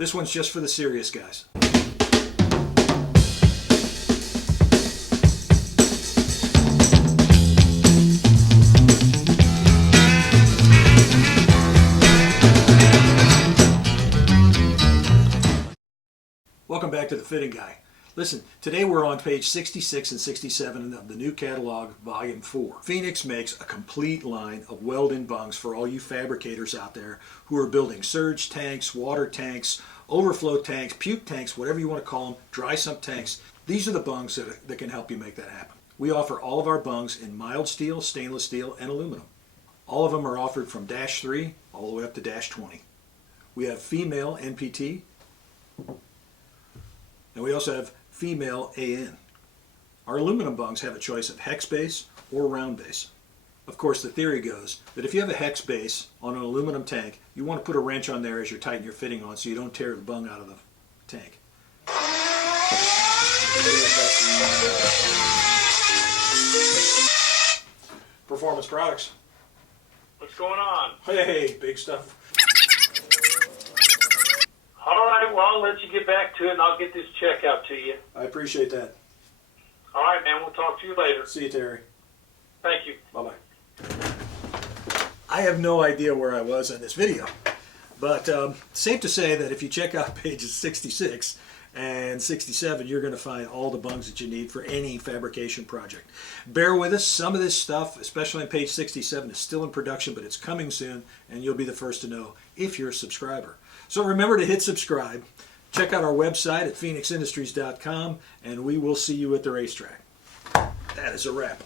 This one's just for the serious guys. Welcome back to the Fitting Guy. Listen, today we're on page 66 and 67 of the new catalog, volume 4. Phenix makes a complete line of weld-in bungs for all you fabricators out there who are building surge tanks, water tanks, overflow tanks, puke tanks, whatever you want to call them, dry sump tanks. These are the bungs that can help you make that happen. We offer all of our bungs in mild steel, stainless steel, and aluminum. All of them are offered from -3 all the way up to -20. We have female NPT, and we also have female AN. Our aluminum bungs have a choice of hex base or round base. Of course, the theory goes that if you have a hex base on an aluminum tank, you want to put a wrench on there as you're tightening your fitting on so you don't tear the bung out of the tank. Performance Products. What's going on? Hey, big stuff. All right, well, I'll let you get back to it, and I'll get this check out to you. I appreciate that. All right, man, we'll talk to you later. See you, Terry. Thank you. Bye-bye. I have no idea where I was in this video, but safe to say that if you check out pages 66 and 67, you're going to find all the bungs that you need for any fabrication project. Bear with us. Some of this stuff, especially on page 67, is still in production, but it's coming soon, and you'll be the first to know if you're a subscriber. So remember to hit subscribe. Check out our website at phenixindustries.com, and we will see you at the racetrack. That is a wrap.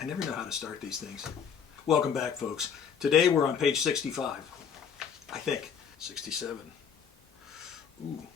I never know how to start these things. Welcome back, folks. Today we're on page 65. I think. 67. Ooh.